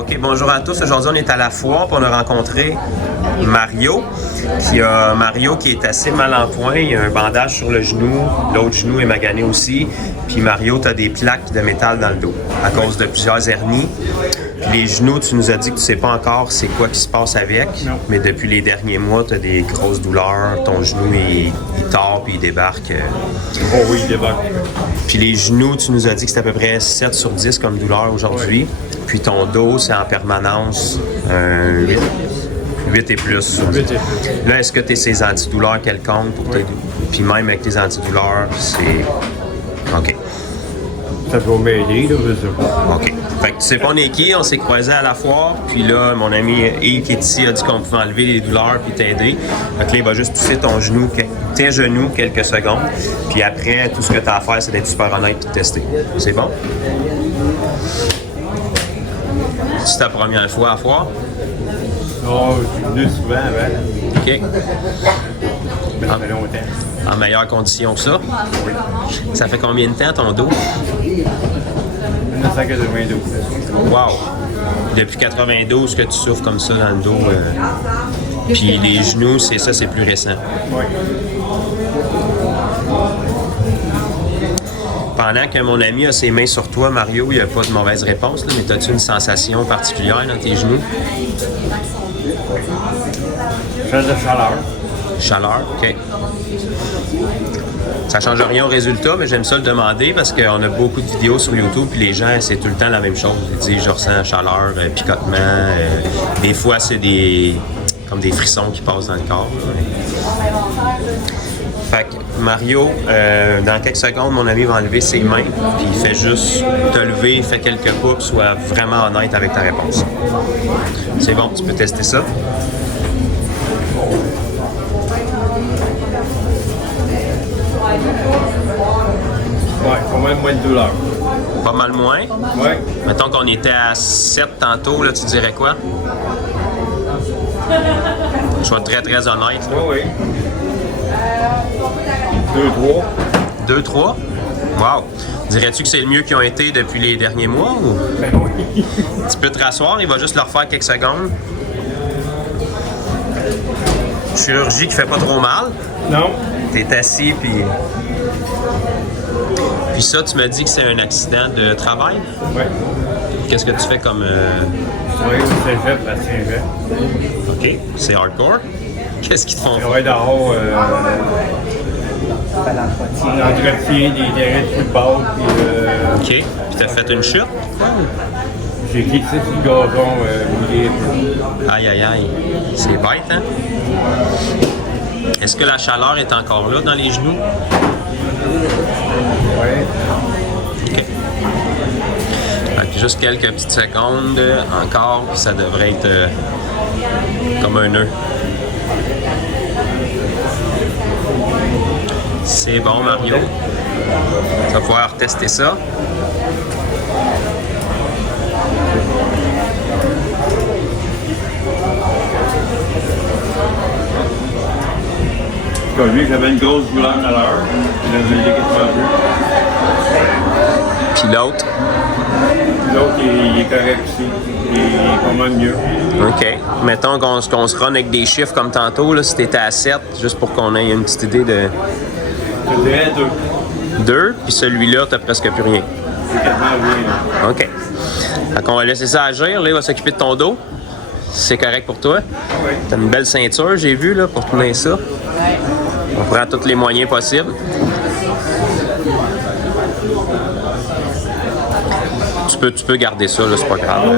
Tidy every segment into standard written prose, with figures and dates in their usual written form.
OK, bonjour à tous. Aujourd'hui, on est à la foire pour on a rencontré Mario. Mario qui est assez mal en point. Il a un bandage sur le genou. L'autre genou est magané aussi. Puis Mario, tu as des plaques de métal dans le dos à cause de plusieurs hernies. Puis les genoux, tu nous as dit que tu ne sais pas encore c'est quoi qui se passe avec. Non. Mais depuis les derniers mois, tu as des grosses douleurs. Ton genou, il tord puis il débarque. Oh oui, il débarque. Puis les genoux, tu nous as dit que c'est à peu près 7 sur 10 comme douleur aujourd'hui. Oui. Puis ton dos, c'est en permanence 8 et plus. Sur 8 et plus. Là, est-ce que tu as ces antidouleurs quelconques pour t'aider? Puis même avec tes antidouleurs, c'est... OK. Ça doit m'aider, là, je sais pas. OK. Fait que tu sais pas on est qui, on s'est croisés à la foire, puis là, mon ami Yves qui est ici a dit qu'on pouvait enlever les douleurs puis t'aider. Fait que là, il va juste pousser tes genoux quelques secondes, puis après, tout ce que tu as à faire, c'est d'être super honnête et de tester. C'est bon? C'est ta première fois à la foire? Non, je suis venu souvent avant, OK. mais ça fait longtemps. En meilleures conditions que ça? Oui. Ça fait combien de temps ton dos? 1992. Wow! Depuis 92 que tu souffres comme ça dans le dos. Puis les genoux, c'est plus récent. Oui. Pendant que mon ami a ses mains sur toi, Mario, il n'y a pas de mauvaise réponse, là, mais as-tu une sensation particulière dans tes genoux? Change de chaleur. Chaleur, OK. Ça ne change rien au résultat, mais j'aime ça le demander parce qu'on a beaucoup de vidéos sur YouTube puis les gens, c'est tout le temps la même chose. Ils disent, je ressens chaleur, picotement. Des fois, c'est comme des frissons qui passent dans le corps. Fait que Mario, dans quelques secondes, mon ami va enlever ses mains puis il fait juste te lever, fait quelques pas, puis sois vraiment honnête avec ta réponse. C'est bon, tu peux tester ça. Oui, quand même moins de douleur. Pas mal moins. Oui. Mettons qu'on était à 7 tantôt, là, tu dirais quoi? Je sois très, très honnête. Là. Oui, oui. 2, 3. 2, 3? Wow! Dirais-tu que c'est le mieux qu'ils ont été depuis les derniers mois? Ou? Ben oui. Tu peux te rasseoir, il va juste leur faire quelques secondes. Chirurgie qui fait pas trop mal. Non. T'es assis, puis... Puis ça, tu m'as dit que c'est un accident de travail? Oui. Qu'est-ce que tu fais comme... Oui, au cégep à Saint-Jean. OK, c'est hardcore. Qu'est-ce qu'ils te font? Je travaille dans haut, l'entretien des terrains de football. OK, puis t'as fait une chute? J'ai glissé sur le gazon mouillé. Aïe, aïe, aïe. C'est bête, hein? Est-ce que la chaleur est encore là dans les genoux? Oui. OK. Fait que juste quelques petites secondes encore, puis ça devrait être comme un nœud. C'est bon, Mario. Tu vas pouvoir tester ça. Lui, j'avais une grosse douleur à l'heure. Je l'ai quasiment plus. Puis l'autre. L'autre, il est correct aussi. Il est pas mal mieux. OK. Mettons qu'on se run avec des chiffres comme tantôt, là, si t'étais à 7, juste pour qu'on ait une petite idée de... Je dirais 2. 2, puis celui-là, t'as presque plus rien. C'est quasiment rien. Là. OK. Fait qu'on va laisser ça agir. Là, il va s'occuper de ton dos. C'est correct pour toi? Oui. T'as une belle ceinture, j'ai vu, là, pour tenir ça. On prend tous les moyens possibles. Tu peux garder ça, là, c'est pas grave.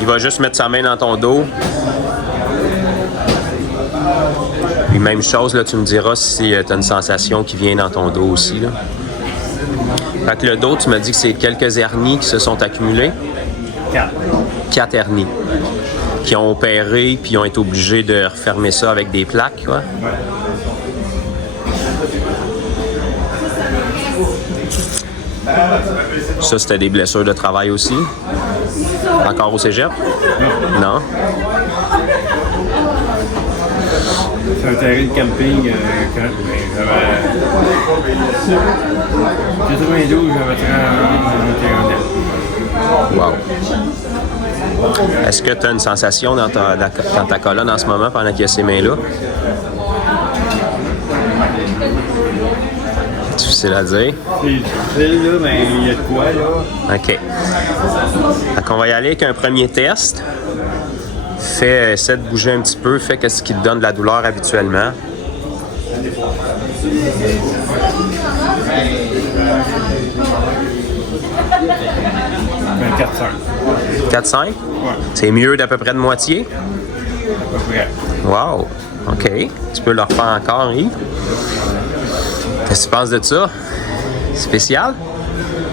Il va juste mettre sa main dans ton dos. Puis même chose, là, tu me diras si tu as une sensation qui vient dans ton dos aussi. Là. Fait que le dos, tu m'as dit que c'est quelques hernies qui se sont accumulées. 4. 4 hernies. Qui ont opéré puis ont été obligés de refermer ça avec des plaques. Ouais. Ouais. Ça, c'était des blessures de travail aussi. Encore au cégep? Non. C'est un terrain de camping quand j'avais 92, j'avais 31 ans. Wow. Est-ce que tu as une sensation dans ta colonne en ce moment pendant qu'il y a ces mains-là? Difficile à dire. C'est difficile, là, mais il y a de quoi, là. OK. Fait qu'on va y aller avec un premier test. Essaie de bouger un petit peu. Fais ce qui te donne de la douleur habituellement. Ben, 4-5. 4-5? Ouais. C'est mieux d'à peu près de moitié? À peu près. Wow! OK. Tu peux le refaire encore, Yves? Qu'est-ce que tu penses de ça? Spécial?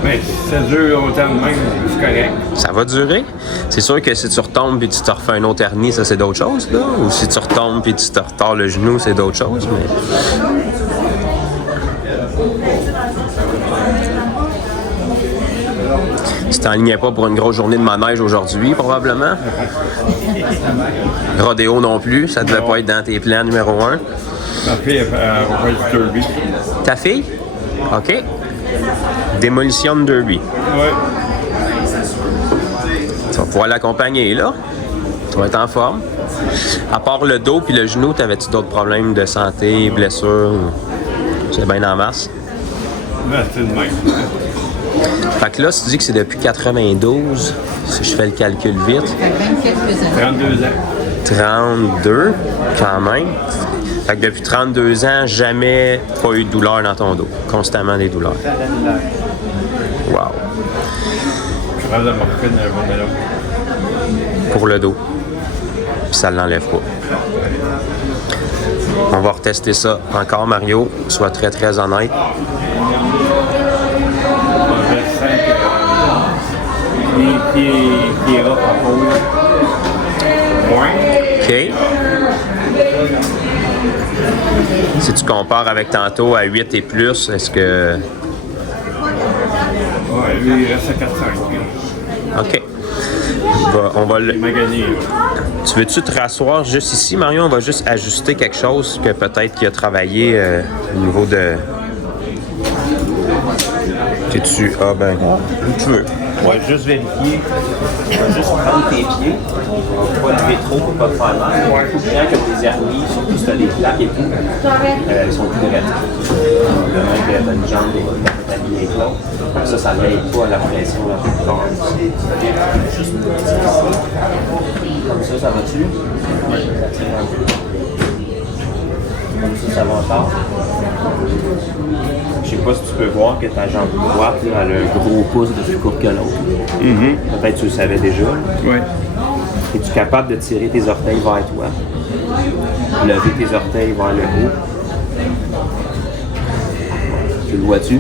Mais si ça dure autant de même, c'est correct. Ça va durer? C'est sûr que si tu retombes et tu te refais un autre hernie, ça c'est d'autres choses, là. Ou si tu retombes et tu te retards le genou, c'est d'autres choses. Mais... Tu t'enlignais pas pour une grosse journée de manège aujourd'hui, probablement. Rodéo non plus, ça devait pas être dans tes plans numéro 1. Ma fille, elle va faire du derby. Ta fille? OK. Démolition de derby. Ouais. Tu vas pouvoir l'accompagner, là. Tu vas être en forme. À part le dos puis le genou, t'avais-tu d'autres problèmes de santé, blessures? C'est bien en masse. Ben, c'est de même. Fait que là, si tu dis que c'est depuis 92, si je fais le calcul vite. 32 ans. 32, quand même. Fait que depuis 32 ans, jamais pas eu de douleur dans ton dos. Constamment des douleurs. Wow. Je rêve de morphine à la journée là. Pour le dos. Puis ça ne l'enlève pas. On va retester ça encore, Mario. Sois très, très honnête. Qui est rough à cause. Moins. OK. Si tu compares avec tantôt à 8 et plus, est-ce que... Ouais, lui, il reste à 4-5. OK. On va le... Magané, là. Tu veux-tu te rasseoir juste ici, Mario? On va juste ajuster quelque chose que peut-être qu'il a travaillé au niveau de... Que-tu... Ah ben, où tu veux. On va juste vérifier. On va juste prendre tes pieds. On va pas lever trop pour pas te faire mal. Il faut bien que tes hernies, surtout si tu as des plaques et tout, elles sont plus droites. Le mec qui a une jambe qui est là. Comme ça n'aide pas à la pression là, tout le corps. Juste comme ça va-tu? Oui. Comme ça va encore. Je sais pas si tu peux voir que ta jambe droite, là, elle a un gros pouce de plus court que l'autre. Peut-être que tu le savais déjà. Oui. Es-tu capable de tirer tes orteils vers toi? Lever tes orteils vers le haut? Tu le vois-tu?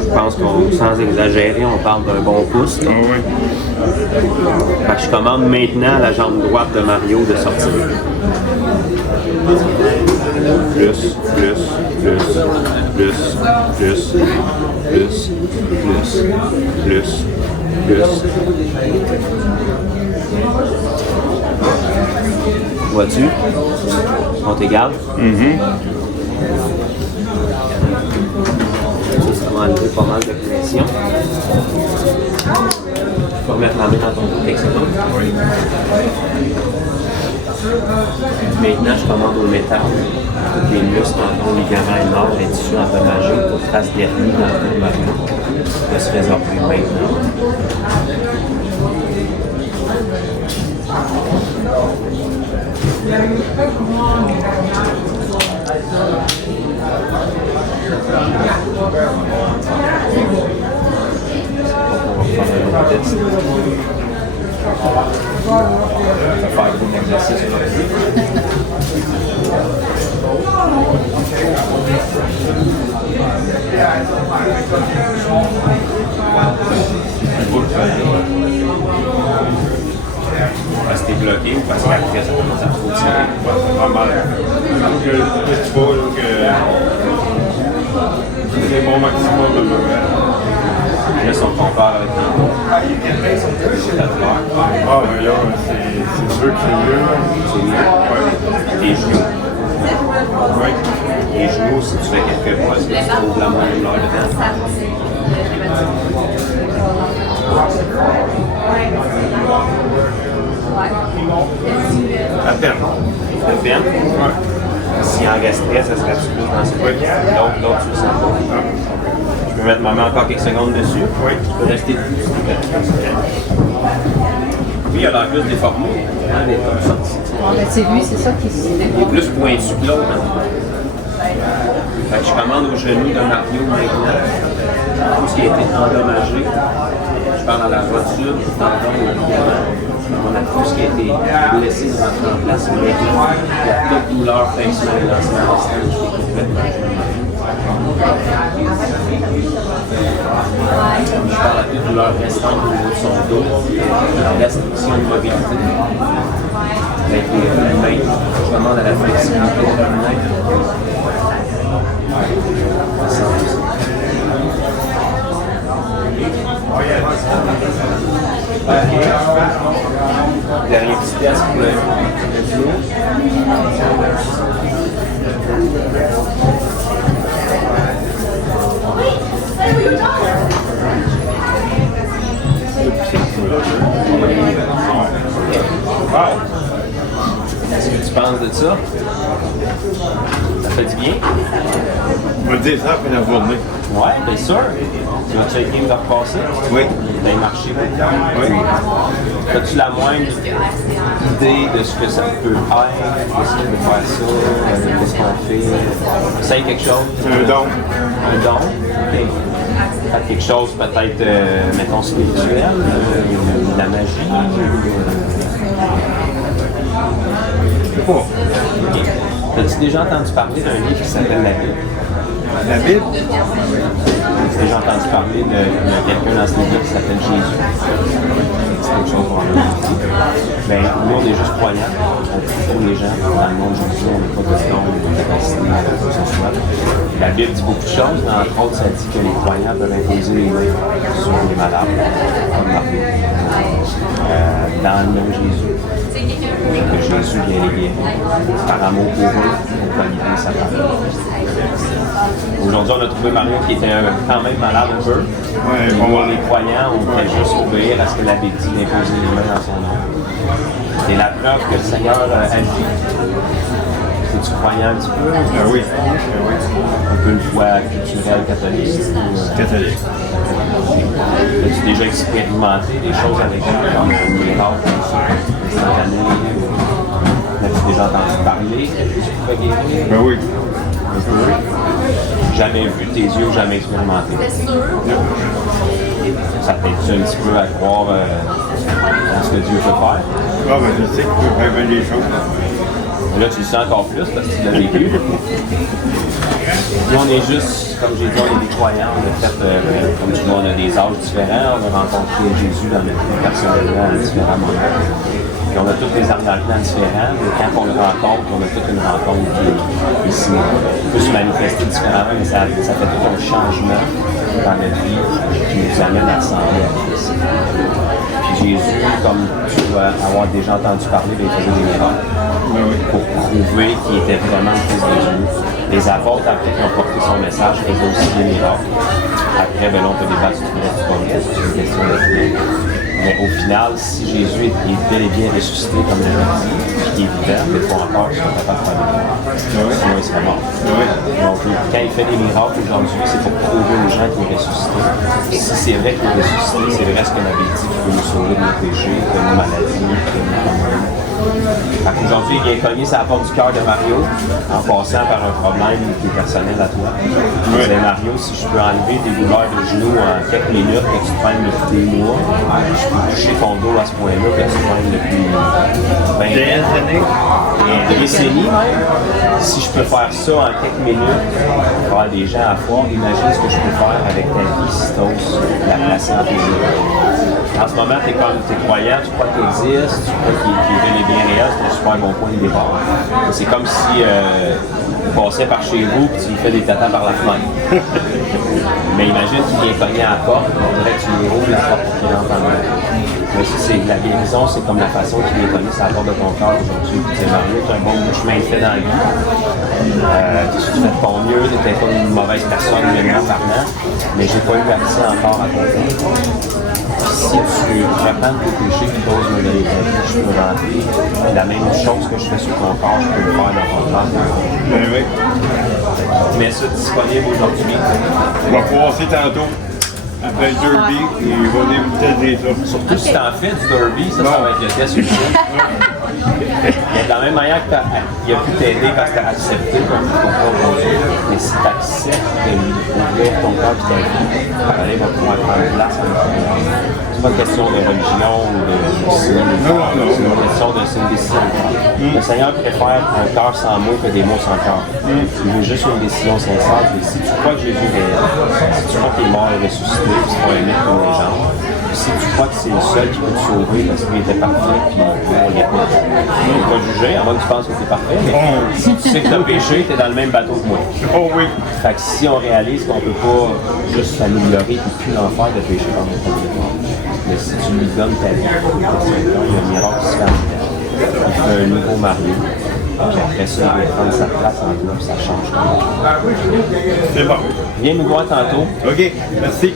Je pense qu'on, sans exagérer, on parle d'un bon pouce. Là. Ah oui. Fait que je commande maintenant à la jambe droite de Mario de sortir. Plus. Vois-tu? On t'égale? Ça va enlever pas mal de pression. Tu vas remettre la main dans ton dos quelque chose. Oui. Maintenant, je commande au métal. Les muscles, tendons, ligaments et nerfs, les tissus endommagés pour traces d'hernie dans le Mario va se résorber maintenant. On va faire un autre test. On va faire beaucoup d'exercices aujourd'hui. Parce que t'es bloqué ou parce qu'après ça commence à trop tirer? C'est pas mal. Donc, tu vois que c'est mon maximum de moment. Là, si on compare avec tantôt, Ah, mais là, c'est sûr que c'est mieux. c'est mieux. Ouais. Tes genoux. Oui. Les genoux, si tu fais quelques mois, est-ce que tu trouves la moindre douleur dedans? peine. S'il en resterait, ça serait plus dans ce cas. L'autre, tu le sens pas. Je peux mettre ma main encore quelques secondes dessus. Oui. Je peux rester plus. Lui, il a l'air plus déformé. Il est comme ça. C'est lui, c'est ça qui se Il est plus pointu que l'autre. Fait que je commande au genou de Mario maintenant. Tout ce qui a été endommagé. Je parle dans la voiture, dans le ligament. On a tout ce qui a été blessé de rentrer en place. Il y a toute douleur pacemaker dans ce instant qui est complètement gelé. Je parle à toute douleur restante au niveau de son dos, restriction de mobilité. Avec les mains, je demande à la flexibilité de la main. Dernier petit test pour le genou. Qu'est-ce que tu penses de ça? Ça fait du bien? On va dire ça après la journée. Ouais, bien sûr. Tu vas-tu être game de repasser? Oui. Il a marché. Oui. As-tu la moindre idée de ce que ça peut faire? Essayer de faire ça? Qu'est-ce qu'on fait? Essaye quelque chose? C'est un don. Un don? OK. Fait quelque chose peut-être, mettons, spirituel, de la magie? Je sais pas. OK. As-tu déjà entendu parler d'un livre qui s'appelle La Bible? La Bible? As-tu déjà entendu parler de quelqu'un dans ce livre qui s'appelle Jésus? C'est quelque chose pour en dire. Bien, nous, on est juste croyants. On prie pour les gens. Dans le monde aujourd'hui, on n'a pas de don, de capacité, quoi que ce soit. La Bible dit beaucoup de choses, mais entre autres, ça dit que les croyants peuvent imposer les mains sur les malades, comme Marie. Dans le nom de Jésus. Que Jésus vient les guérir. Par amour pour eux, on peut livrer sa parole. Aujourd'hui, on a trouvé Mario qui était quand même malade un peu. Ouais, Et bon, nous, les croyants, on voulait juste obéir à ce que la Bible dit d'imposer les mains dans son nom. Et la preuve que le Seigneur agit. Es-tu croyant un petit peu? Ah oui. Ah oui. Un peu une foi culturelle catholique? Catholique. As-tu déjà expérimenté des choses avec Dieu, comme un miracle, instantané? As-tu déjà entendu parler que Jésus pouvait guérir? Ben oui. Un peu. Jamais vu de tes yeux, jamais expérimenté. Ça t'aide-tu un petit peu à croire dans ce que Dieu peut faire? Ah ben je sais qu'il peut faire bien des choses. Mais là, tu le sens encore plus parce que tu l'as vécu. Nous, on est juste, comme j'ai dit, on est des croyants. On a fait, comme tu vois, on a des âges différents. On a rencontré Jésus dans notre vie personnellement à différents moments. Puis on a tous des arrière-plans différents. Mais quand on le rencontre, on a toute une rencontre qui peut se manifester différemment. Mais ça fait tout un changement dans notre vie qui nous amène à ressembler à Christ. Puis Jésus, comme tu dois avoir déjà entendu parler, il faisait des miracles pour prouver qu'il était vraiment le Fils de Dieu. Les apôtres, après qui ont porté son message, faisaient aussi des miracles. Après, ben là, on peut débattre sur le reste, c'est une question de vie. Mais au final, si Jésus est bel et bien ressuscité, comme je l'ai dit, ce qui est évident, mais il faut encore qu'il soit capable de faire des miracles. Sinon, il serait mort. Donc, quand il fait des miracles aujourd'hui, c'est pour prouver aux gens qu'il est ressuscité. Si c'est vrai qu'il est ressuscité, c'est vrai ce que la Bible dit, qu'il peut nous sauver de nos péchés, de nos maladies, de nos problèmes. Aujourd'hui, il vient cogner sur la porte du cœur de Mario en passant par un problème qui est personnel à toi. Je disais, Mario, si je peux enlever tes douleurs de genoux en quelques minutes, que tu prennes depuis des mois, je peux toucher ton dos à ce point-là, que tu prennes depuis 20 ans. Des décennies même. Si je peux faire ça en quelques minutes, pour avoir des gens à foire, imagine ce que je peux faire avec ta vie si tu oses la placer en tes mains. En ce moment, tu es croyant, tu crois qu'il existe, tu crois qu'il est bel et bien réel, c'est un super bon point de départ. C'est comme si il passait par chez vous et tu lui fais des tatas par la fenêtre. Mais imagine qu'il vient cogner à la porte, on dirait que tu lui ouvres la porte pour qu'il rentre en dedans. Mais si c'est la guérison, c'est comme la façon qu'il vient cogner sur la porte de ton cœur aujourd'hui. Tu sais, Mario, tu as un bon bout de chemin fait dans la vie. Tu fais de ton mieux, tu n'étais pas une mauvaise personne, humainement parlant, mais j'ai pas eu accès encore à ton cœur. Si tu reprends tes péchés qui causent me donner ta vie, je peux rentrer. La même chose que je fais sur ton corps, je peux le faire dans ton corps. Ben oui. Tu mets ça disponible aujourd'hui. On va passer tantôt. Après le derby, et il va venir me tester ça. Surtout si t'en fais du derby, ça va être le test ultime. Mais de la même manière qu'il a pu t'aider parce que tu as accepté ton propre Dieu, mais si tu acceptes de lui ouvrir ton cœur et ta vie, il va pouvoir prendre place à l'intérieur. C'est pas une question de religion ou de signe. C'est une question de c'est une décision de cœur. Le Seigneur préfère un cœur sans mots que des mots sans cœur. Il veut juste une décision sincère. Et si tu crois que Jésus est réel, si tu crois qu'il est mort et ressuscité, c'est pas un mythe comme les gens. Si tu crois que c'est le seul qui peut te sauver parce qu'il était parfait, puis il n'est pas jugé, à moins que tu penses que tu es parfait, mais si tu sais que tu as péché, tu es dans le même bateau que moi. Oh oui. Fait que si on réalise qu'on ne peut pas juste s'améliorer et puis l'enfer de pécher dans notre vie, mais si tu lui donnes ta vie, il y a un miracle qui se fait en dedans. Il fait un nouveau Mario. Puis après ça, il va prendre sa place en toi, puis ça change tout. C'est bon. Viens nous voir tantôt. OK, merci.